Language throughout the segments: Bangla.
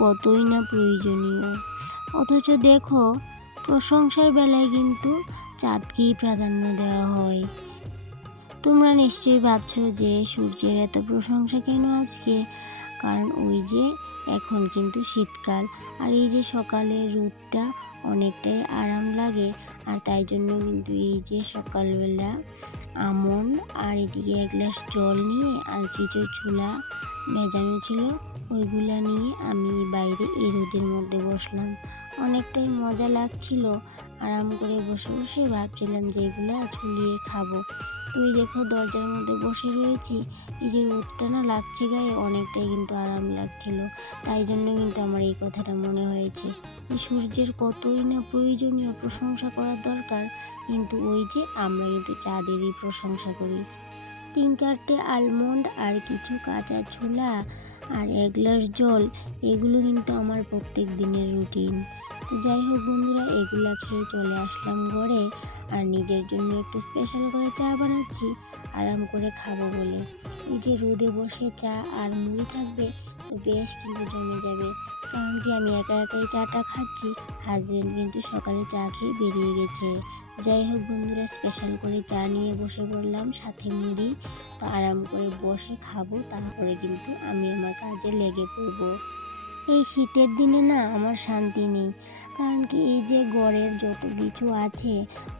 কতই না প্রয়োজনীয়। অথচ দেখো, প্রশংসার বেলায় কিন্তু চাঁদকেই প্রাধান্য দেওয়া হয়। তোমরা নিশ্চয়ই ভাবছো যে সূর্যের এত প্রশংসা কেন আজকে? কারণ ওই যে এখন কিন্তু শীতকাল, আর এই যে সকালের রোদটা অনেকটাই আরাম লাগে। আর তাই জন্য কিন্তু এই যে সকালবেলা আমন্ড আর এদিকে এক গ্লাস জল নিয়ে আর কিছু ছোলা ভেজানো ছিল, ওইগুলা নিয়ে আমি বাইরে এই রোদের মধ্যে বসলাম। অনেকটাই মজা লাগছিল। আরাম করে বসে বসে ভাবছিলাম যে এগুলা ঝুলিয়ে খাবো। তো এই দেখো, দরজার মধ্যে বসে রয়েছি। এই যে রোদটা না লাগছে গায়ে, অনেকটাই কিন্তু আরাম লাগছিল। তাই জন্য কিন্তু আমার এই কথাটা মনে হয়েছে যে সূর্যের কতই না প্রয়োজনীয়, প্রশংসা করার দরকার। কিন্তু ওই যে আমরা কিন্তু চাঁদেরই প্রশংসা করি। 3-4টে আলমন্ড আর কিছু কাঁচা ছোলা আর এক গ্লাস জল, এগুলো কিন্তু আমার প্রত্যেক দিনের রুটিন। তো যাই হোক বন্ধুরা, এগুলা খেয়ে চলে আসলাম ঘরে। আর নিজের জন্য একটু স্পেশাল করে চা বানাচ্ছি, আরাম করে খাবো বলে। এই যে রোদে বসে চা আর মুড়ি থাকবে তো বেশ কিন্তু জমে যাবে। কারণ কি, আমি একা একাই চাটা খাচ্ছি, হাজবেন্ড কিন্তু সকালে চা খেয়ে বেরিয়ে গেছে। যাই হোক বন্ধুরা, স্পেশাল করে চা নিয়ে বসে পড়লাম, সাথে মুড়ি। তো আরাম করে বসে খাবো, তারপরে কিন্তু আমি আমার কাজে লেগে পড়বো। এই শীতের দিনে না আমার শান্তি নেই। কারণ কি, এই যে ঘরের যত কিছু আছে,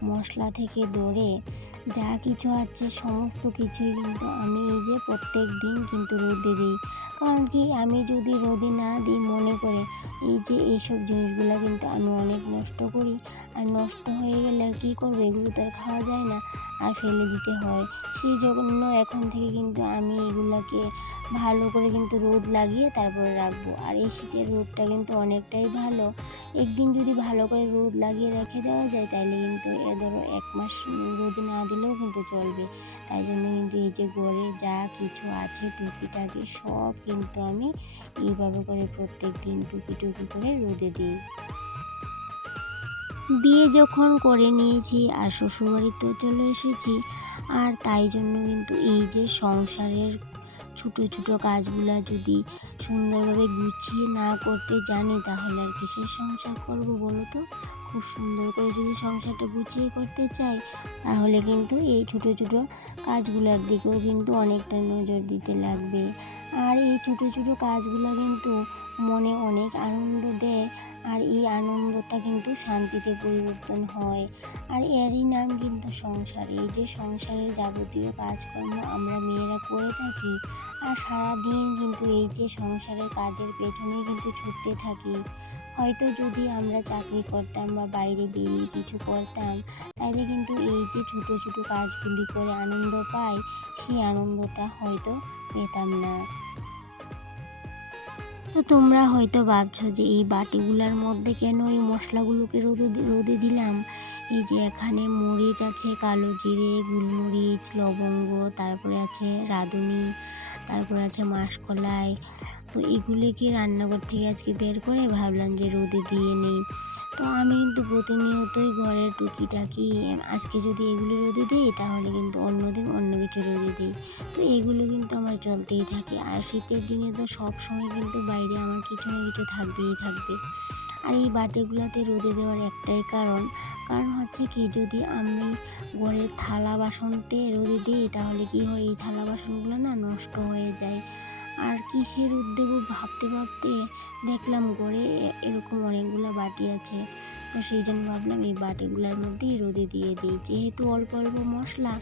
মশলা থেকে ধরে যা কিছু আছে সমস্ত কিছুই কিন্তু আমি এই যে প্রত্যেক দিন কিন্তু রোদে দিই। কারণ কি, আমি যদি রোদে না দিই, মনে করে এই যে এইসব জিনিসগুলো কিন্তু আমি অনেক নষ্ট করি। আর নষ্ট হয়ে গেলে আর কী করবো, এগুলো তো আর খাওয়া যায় না, আর ফেলে দিতে হয়। সেই জন্য এখন থেকে কিন্তু আমি এগুলাকে ভালো করে কিন্তু রোদ লাগিয়ে তারপরে রাখবো। আর এই শীতের রোদটা কিন্তু অনেকটাই ভালো। একদিন যদি ভালো করে রোদ লাগিয়ে রেখে দেওয়া যায়, তাইলে কিন্তু ধরো 1 মাস রোদ না দিলেও কিন্তু চলবে। তাই জন্য কিন্তু এই যে ঘরের যা কিছু আছে টুকিটাকি সব কিন্তু আমি এইভাবে করে প্রত্যেক দিন টুকি টুকি করে রোদে দিই। বিয়ে যখন করে নিয়েছি আর শ্বশুরবাড়িতেও চলে এসেছি, আর তাই জন্য কিন্তু এই যে সংসারের ছোটো ছোটো কাজগুলা যদি সুন্দরভাবে গুছিয়ে না করতে জানি, তাহলে আর কিসের সংসার করব বলো তো? খুব সুন্দর করে যদি সংসারটা গুছিয়ে করতে চাই, তাহলে কিন্তু এই ছোটো ছোটো কাজগুলোর দিকেও কিন্তু অনেকটা নজর দিতে লাগবে। আর এই ছোটো ছোটো কাজগুলো কিন্তু মনে অনেক আনন্দ দেয়। আর এই আনন্দটা কিন্তু শান্তিতে পরিবর্তন হয়। আর এরই নাম কিন্তু সংসার। এই যে সংসারের যাবতীয় কাজকর্ম আমরা মেয়েরা করে থাকি, আর সারাদিন কিন্তু এই যে সংসারের কাজের পেছনে কিন্তু ছুটতে থাকি। হয়তো যদি আমরা চাকরি করতাম বা বাইরে বেরিয়ে কিছু করতাম, তাহলে কিন্তু এই যে ছোটো ছোটো কাজগুলি করে আনন্দ পাই, সেই আনন্দটা হয়তো পেতাম না। তো তোমরা হয়তো ভাবছো যে এই বাটিগুলোর মধ্যে কেন এই মশলাগুলোকে রোদে দিলাম। এই যে এখানে মরিচ আছে, কালো জিরে, গোলমরিচ, লবঙ্গ, তারপরে আছে রাঁধুনি, তারপরে আছে মাসকলাই। তো এগুলিকে রান্নাঘর থেকে আজকে বের করে ভাবলাম যে রোদে দিয়ে নেই। তো আমি কিন্তু প্রতিনিয়তই ঘরের টুকিটাকি, আজকে যদি এগুলো রোদে দিই, তাহলে কিন্তু অন্যদিন অন্য কিছু রোদে দিই। তো এগুলো কিন্তু আমার চলতেই থাকে। আর শীতের দিনে তো সব সময় কিন্তু বাইরে আমার কিছু না কিছু থাকবেই থাকবে। আর এই বাটিগুলোতে রোদে দেওয়ার একটাই কারণ হচ্ছে কি, যদি আমি ঘরের থালা বাসনতে রোদে দিই, তাহলে কি হয়, এই থালা বাসনগুলো না নষ্ট হয়ে যায়। আর কিসে রোদ দেবো ভাবতে ভাবতে দেখলাম ঘরে এরকম অনেকগুলো বাটি আছে। তো সেই জন্য ভাবলাম এই বাটিগুলোর মধ্যেই রোদে দিয়ে দিই। যেহেতু অল্প অল্প মশলা,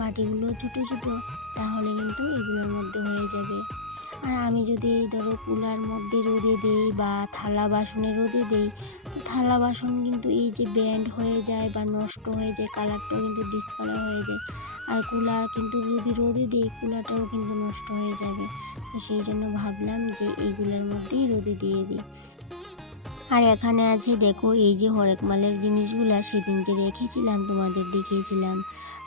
বাটিগুলো ছোটো ছোটো, তাহলে কিন্তু এগুলোর মধ্যে হয়ে যাবে। আর আমি যদি এই ধরো কুলার মধ্যে রোদে দিই বা থালা বাসনে রোদে দিই, তো থালা বাসন কিন্তু এই যে ব্যান্ড হয়ে যায় বা নষ্ট হয়ে যায়, কালারটাও কিন্তু ডিসকালার হয়ে যায়। আর কুলা কিন্তু যদি রোদে দিই, কুলাটাও কিন্তু নষ্ট হয়ে যাবে। তো সেই জন্য ভাবলাম যে এইগুলোর মধ্যেই রোদে দিয়ে দিই। আর এখানে আছে দেখো, এই যে হরেক মালের জিনিসগুলা সেদিন যে রেখেছিলাম, তোমাদের দেখিয়েছিলাম।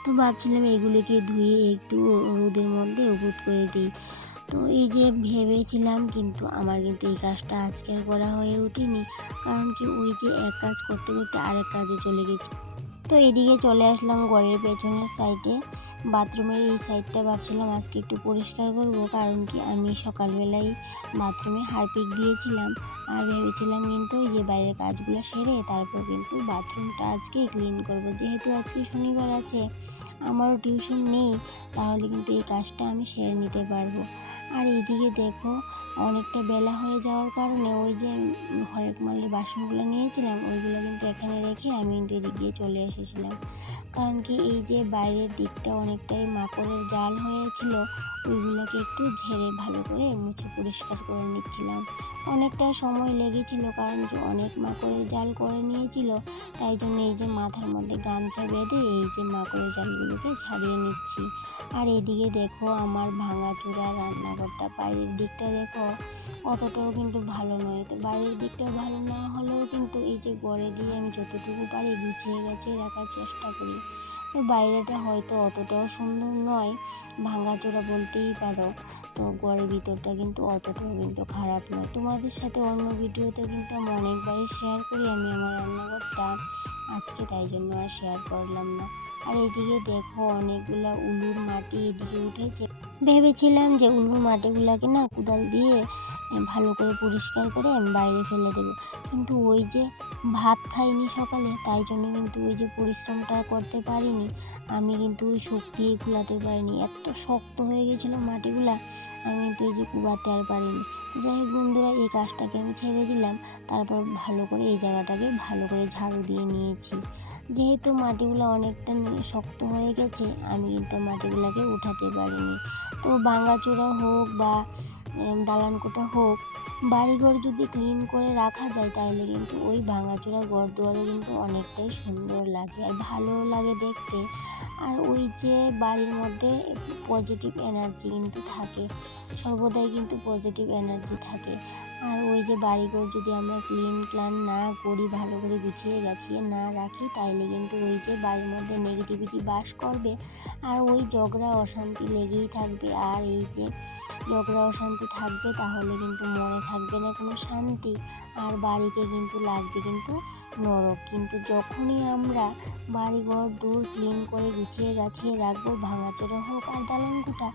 তো ভাবছিলাম এগুলিকে ধুয়ে একটু রোদের মধ্যে উপুড় করে দিই। তো এই যে ভেবেছিলাম, কিন্তু আমার কিন্তু এই কাজটা আজকের করা হয়ে ওঠেনি। কারণ কি, ওই যে এক কাজ করতে করতে আরেক কাজে চলে গেছি। তো এদিকে চলে আসলাম ঘরের পেছনের সাইডে, বাথরুমের এই সাইডটা ভাবছিলাম আজকে একটু পরিষ্কার করব, কারণ কি আমি সকালবেলায় বাথরুমে হারপিক দিয়েছিলাম আর ভেবেছিলাম কিন্তু ওই যে বাইরের কাজগুলো সেরে তারপর কিন্তু বাথরুমটা আজকেই ক্লিন করব। যেহেতু আজকে শনিবার আছে, আমারও টিউশন নেই, তাহলে কিন্তু এই কাজটা আমি সেরে নিতে পারবো। আর এইদিকে দেখো অনেকটা বেলা হয়ে যাওয়ার কারণে ওই যে ঘরের মালের বাসনগুলো নিয়েছিলাম ওইগুলো কিন্তু এখানে রেখে আমি কিন্তু এদিকে চলে এসেছিলাম। কারণ কি এই যে বাইরের দিকটা অনেকটাই মাকড়ের জাল হয়েছিল, ওইগুলোকে একটু ঝেড়ে ভালো করে মুছে পরিষ্কার করে নিচ্ছিলাম। অনেকটা সময় লেগেছিল, কারণ কি অনেক মাকড়ের জাল করে নিয়েছিল, তাই জন্য এই যে মাথার মধ্যে গামছা বেঁধে এই যে মাকড়ের জালগুলোকে ছাড়িয়ে নিচ্ছি। আর এদিকে দেখো আমার ভাঙাচোরা রান্নাঘরটা, বাইরের দিকটা দেখো অতটাও কিন্তু ভালো নয়। তো বাইরের দিকটা ভালো না হলেও কিন্তু এই যে গড়ে দিয়ে আমি যতটুকু পারি গুছিয়ে গেছে রাখার চেষ্টা করি। তো বাইরেটা হয়তো অতটাও সুন্দর নয়, ভাঙাচোরা বলতেই পারো। তো ঘরের ভিতরটা কিন্তু অতটাও কিন্তু খারাপ নয়। তোমাদের সাথে অন্য ভিডিওতে কিন্তু আমি অনেকবারই শেয়ার করি আমি আমার রান্নাঘরটা, আজকে তাই জন্য আর শেয়ার করলাম না। আর এদিকে দেখো অনেকগুলা উলুর মাটি এদিকে উঠেছে, ভেবেছিলাম যে উলুর মাটিগুলাকে না কোদাল দিয়ে ভালো করে পরিষ্কার করে আমি বাইরে ফেলে দেবো, কিন্তু ওই যে ভাত খাইনি সকালে, তাই জন্য কিন্তু ওই যে পরিশ্রমটা করতে পারিনি। আমি কিন্তু ওই শক্তি কুলাতে পারিনি, এত শক্ত হয়ে গেছিলো মাটিগুলা, আমি কিন্তু এই যে কুবাতে আর পারিনি। যাই হোক বন্ধুরা, এই কাজটাকে আমি ছেড়ে দিলাম, তারপর ভালো করে এই জায়গাটাকে ভালো করে ঝাড়ু দিয়ে নিয়েছি। যেহেতু মাটিগুলো অনেকটা শক্ত হয়ে গেছে, আমি কিন্তু মাটিগুলোকে উঠাতে পারিনি। তো ভাঙাচোরা হোক বা দালান কোঠা হোক, বাড়িঘর যদি ক্লিন করে রাখা যায় তাহলে কিন্তু ওই ভাঙাচোরা ঘর দুয়ারও কিন্তু অনেকটাই সুন্দর লাগে আর ভালোও লাগে দেখতে। আর ওই যে বাড়ির মধ্যে পজিটিভ এনার্জি কিন্তু থাকে, সর্বদাই কিন্তু পজিটিভ এনার্জি থাকে। আর ওই যে বাড়িঘর যদি আমরা ক্লিন না করি, ভালো করে গুছিয়ে গাছিয়ে না রাখি, তাইলে কিন্তু ওই যে বাড়ির মধ্যে নেগেটিভিটি বাস করবে আর ওই ঝগড়া অশান্তি লেগেই থাকবে। আর এই যে ঝগড়া অশান্তি থাকবে তাহলে কিন্তু মনে থাকবে না কোনো শান্তি, আর বাড়িকে কিন্তু লাগবে কিন্তু নরক। কিন্তু যখনই আমরা বাড়িঘর দূর ক্লিন করে গুছিয়ে গাছিয়ে রাখবো, ভাঙাচোরা হোক আর দালান কোঠা,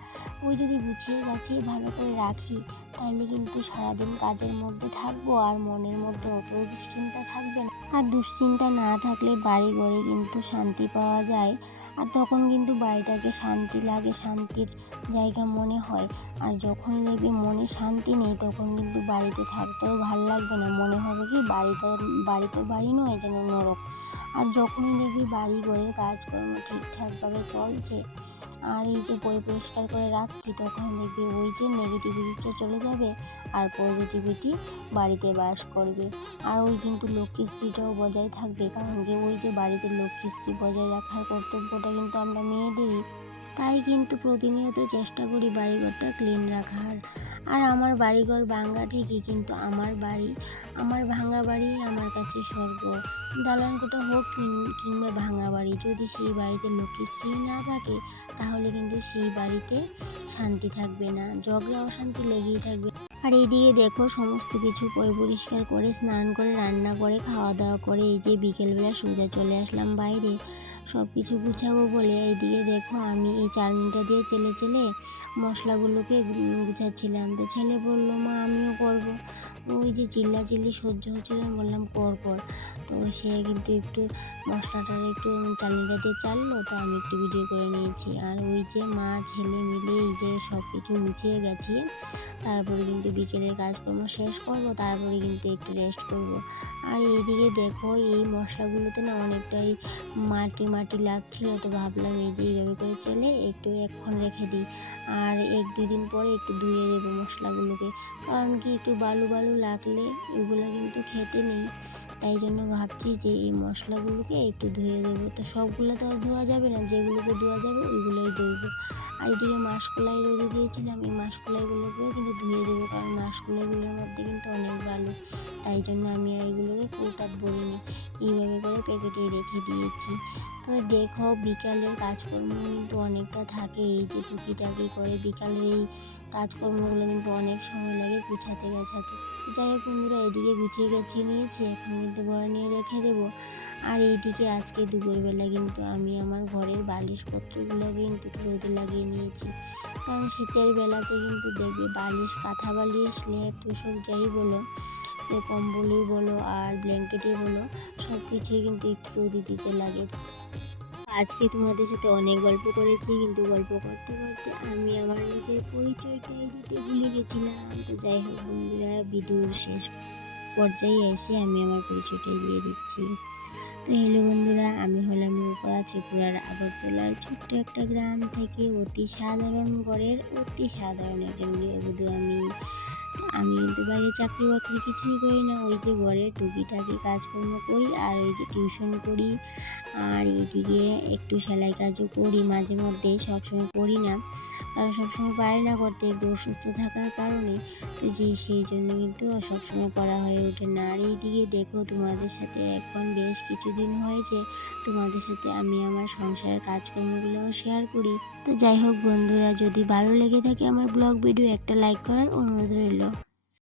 ওই যদি গুছিয়ে গাছিয়ে ভালো করে রাখি, তাইলে কিন্তু সারাদিন কাজের মধ্যে থাকবো আর মনের মধ্যে অত দুশ্চিন্তা থাকবে না। আর দুশ্চিন্তা না থাকলে বাড়ি ঘরে কিন্তু শান্তি পাওয়া যায়, আর তখন কিন্তু বাড়িটাকে শান্তি লাগে, শান্তির জায়গা মনে হয়। আর যখনই দেখবি মনে শান্তি নেই, তখন কিন্তু বাড়িতে থাকতেও ভালো লাগবে না, মনে হবে কি বাড়ি তো বাড়ি নয়, যেন নরক। আর যখনই দেখবি বাড়ি ঘরের কাজকর্ম ঠিকঠাকভাবে চলছে আর এই যে পরিষ্কার করে রাখছি, তখন দেখবি ওই যে নেগেটিভিটিটা চলে যাবে আর পজিটিভিটি বাড়িতে বাস করবে। আর ওই কিন্তু লক্ষ্মীশ্রীটাও বজায় থাকবে, কারণ কি ওই যে বাড়িতে লক্ষ্মীশ্রী বজায় রাখার কর্তব্যটা কিন্তু আমরা মেয়েদেরই। তাই কিন্তু প্রতিনিয়ত চেষ্টা করি বাড়িঘরটা ক্লিন রাখার। আর আমার বাড়িঘর ভাঙা ঠিকই, কিন্তু আমার ভাঙা বাড়ি আমার কাছে স্বর্গ। দালান কোঠা হোক কিংবা ভাঙা বাড়ি, যদি সেই বাড়িতে লক্ষ্মীশ্রী না থাকে, তাহলে কিন্তু সেই বাড়িতে শান্তি থাকবে না, ঝগড়া অশান্তি লেগেই থাকবে। আর এইদিকে দেখো সমস্ত কিছু পরিষ্কার করে স্নান করে রান্না করে খাওয়া দাওয়া করে এই যে বিকেলবেলা সোজা চলে আসলাম বাইরে সব কিছু গুছাবো বলে। এইদিকে দেখো আমি এই চালনিটা দিয়ে চেলে মশলাগুলোকে গুছাচ্ছিলাম। তো ছেলে বললো, মা আমিও করবো। ওই যে চিল্লাচিল্লি সহ্য হচ্ছিল না, বললাম কর। তো সে কিন্তু একটু মশলাটার একটু চালনিটা দিয়ে চাললো, তো আমি একটু ভিডিও করে নিয়েছি। আর ওই যে মা ছেলে মিলে এই যে সব কিছু গুছিয়ে গেছিয়ে তারপরে কিন্তু বিকেলের কাজকর্ম শেষ করব, তারপরে কিন্তু একটু রেস্ট করব। আর এইদিকে দেখো এই মশলাগুলোতে না অনেকটাই মাটি লাগছিল, তো ভাবলাম এই যে এইভাবে করে চেলে একটু এক্ষণ রেখে দিই, আর 1-2 দিন পরে একটু ধুয়ে দেবো মশলাগুলোকে, কারণ কি একটু বালু লাগলে এগুলো কিন্তু খেতে নেই। তাই জন্য ভাবছি যে এই মশলাগুলোকে একটু ধুয়ে দেবো। তো সবগুলো তো আর ধোয়া যাবে না, যেগুলোকে ধোয়া যাবে ওইগুলোই ধুবো। আর এদিকে মাসকলাই রোদে দিয়েছিলাম, এই মাসকলাইগুলোকেও কিন্তু ধুয়ে দেবো, কারণ মাসকলাইগুলোর মধ্যে কিন্তু অনেক বালু। তাই জন্য আমি এইগুলোকে কৌটা হঠাৎ বলিনি, এইভাবে করে প্যাকেটে রেখে দিয়েছি। তো দেখো বিকালের কাজকর্ম কিন্তু অনেকটা থাকে, এই যে টুকিটাকি করে বিকালের এই কাজকর্মগুলো কিন্তু অনেক সময় লাগে গুছাতে গাছাতে। যাই হোক বন্ধুরা, এদিকে গুছিয়ে গাছিয়ে নিয়েছি, এখন কিন্তু বয়ে নিয়ে রেখে দেবো। আর এইদিকে আজকে দুপুরবেলা কিন্তু আমি আমার ঘরের বালিশপত্রগুলো কিন্তু রোদে লাগিয়ে নিয়েছি, কারণ শীতের বেলাতে কিন্তু দেখবে বালিশ, কাঁথা বালিশ, লেপ তোষক যাই বলো, সে কম্বলই বলো আর ব্ল্যাঙ্কেটই বলো, সব কিছুই কিন্তু একটু রোদে দিতে লাগে। আজকে তোমাদের সাথে অনেক গল্প করেছি, কিন্তু গল্প করতে করতে আমি আমার নিজের পরিচয়টাই দিতে ভুলে গেছিলাম। তো যাই হোক বন্ধুরা, ভিডিওর শেষ পর্যায়ে এসে আমি আমার পরিচয়টাই দিয়ে দিচ্ছি। তো হ্যালো বন্ধুরা, আমি হলাম রূপা, ত্রিপুরার আগরতলার ছোট্ট একটা গ্রাম থেকে অতি সাধারণ ঘরের অতি সাধারণ একজন গৃহবধূ আমি। তো আমি কিন্তু বাইরে চাকরি বাকরি কিছুই করি না, ওই যে ঘরে টুকিটাকি কাজকর্ম করি আর ওই যে টিউশন করি, আর এইদিকে একটু সেলাই কাজও করি মাঝে মধ্যে, সবসময় করি না, কারণ সবসময় পারি না করতে, একটু অসুস্থ থাকার কারণে। তো সেই জন্য কিন্তু সবসময় করা হয়ে ওঠে না। আর এইদিকে দেখো, তোমাদের সাথে এখন বেশ কিছুদিন হয়েছে তোমাদের সাথে আমি আমার সংসারের কাজকর্মগুলো শেয়ার করি। তো যাই হোক বন্ধুরা, যদি ভালো লেগে থাকে আমার ব্লগ ভিডিও, একটা লাইক করার অনুরোধ রইল।